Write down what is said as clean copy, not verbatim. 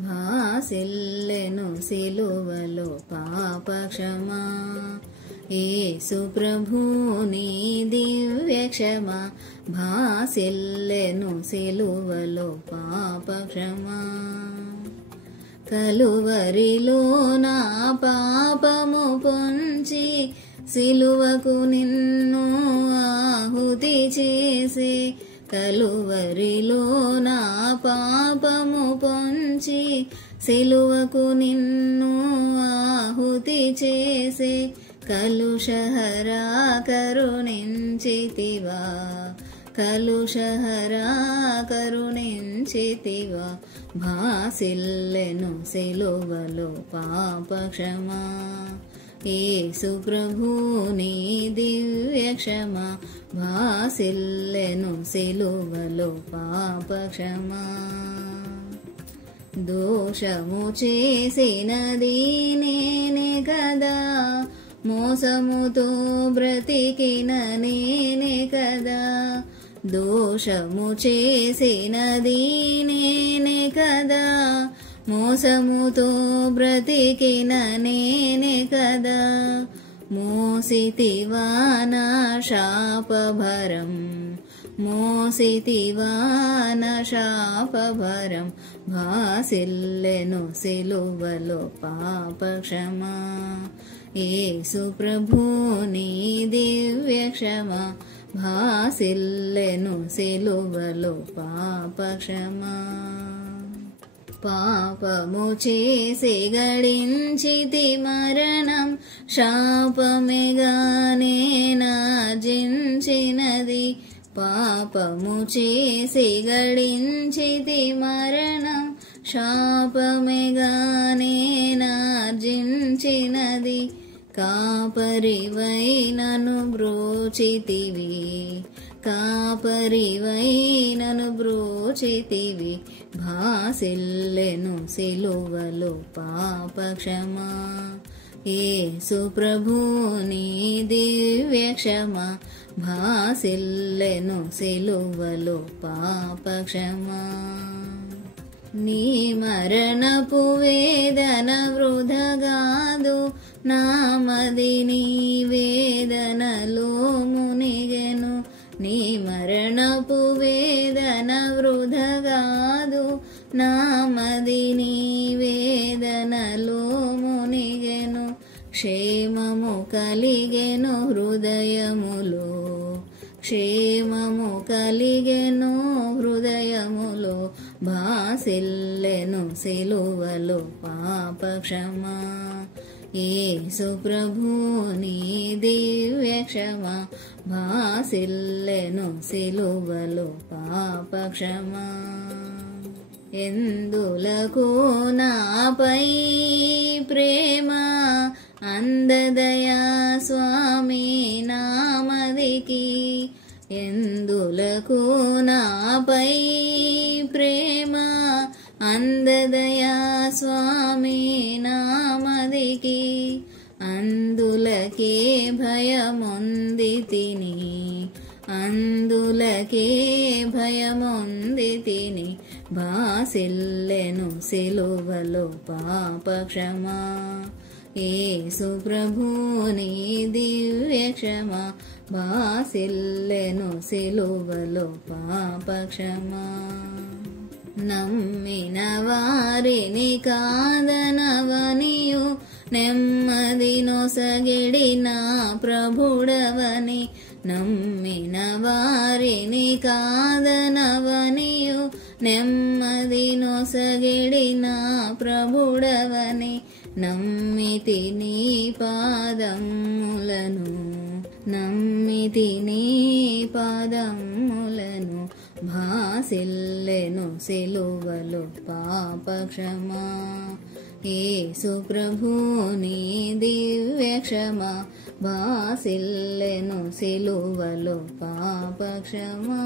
భాసిల్లెను సిలువలో పాపక్షమా యేసు ప్రభుని దివ్య క్షమా భాసిల్లెను సిలువలో పాపక్షమా కలువరిలో నా పాపము పొంచి సిలువకు నిన్ను ఆహుతి చేసే కలువరిలో నా పాపము పొంచి సిలువకు నిన్ను ఆహుతి చేసే కలుషహరా కరుణించితివా కలుషహరా కరుణించితివా భాసిల్లెను సిలువలో పాపక్షమా యేసు ప్రభుని దివ్య క్షమా భాసిల్లెను సిలువలో పాపక్షమా దోషము చేసినది నేనే కదా మోసముతో బ్రతికిన నేనే కదా దోషము చేసినది నేనే కదా మోసముతో బ్రతికిన నేనే కదా మోసితివా నా శాపభరం మోసితివా నా శాపభరం భాసిల్లెను సిలువలో పాపక్షమా యేసు ప్రభుని దివ్య క్షమా భాసిల్లెను సిలువలో పాపక్షమా పాపము చేసి గడించితి మరణం శాపమేగానే నార్జించినది పాపము చేసి గడించితి మరణం శాపమేగానే నార్జించినది కాపరివై నన్ను బ్రోచితివి కాపరివై నన్ను బ్రోచితివి భాసిల్లెను సిలువలో పాపక్షమా యేసు ప్రభుని దివ్య క్షమా భాసిల్లెను సిలువలో పాపక్షమా నీ మరణపు వేదన వృధగాదు నామది నీ వేదనలో మునిగెను నీ మరణపు వేదన వృధగాదు నామది నీ వేదనలో మునిగెను క్షేమము కలిగెను హృదయములో క్షేమము కలిగెను హృదయములో భాసిల్లెను సిలువలో పాపక్షమా యేసు ప్రభుని దివ్య క్షమా భాసిల్లెను సిలువలో పాపక్షమా ఎందులకు నాపై ప్రేమ అందదయా స్వామి నామదికి ఎందులకు నాపై ప్రేమ అందదయా స్వామి నామదికి అందులకే భయమొందితిని అందులకే భయమొందితిని భాసిల్లెను సిలువలో పాపక్షమా యేసు ప్రభుని దివ్య క్షమా భాసిల్లెను సిలువలో పాపక్షమా నమ్మిన వారిని కాదనవనియు నెమ్మది నొసగిడిన ప్రభుడవని నమ్మిన వారిని కాదనవనియు నెమ్మది నొసగిడిన ప్రభుడవని నమ్మితి నీ పాదములను నమ్మితి నీ పాదములను భాసిల్లెను సిలువలో పాపక్షమా యేసు ప్రభుని దివ్య క్షమా భాసిల్లెను సిలువలో పాపక్షమా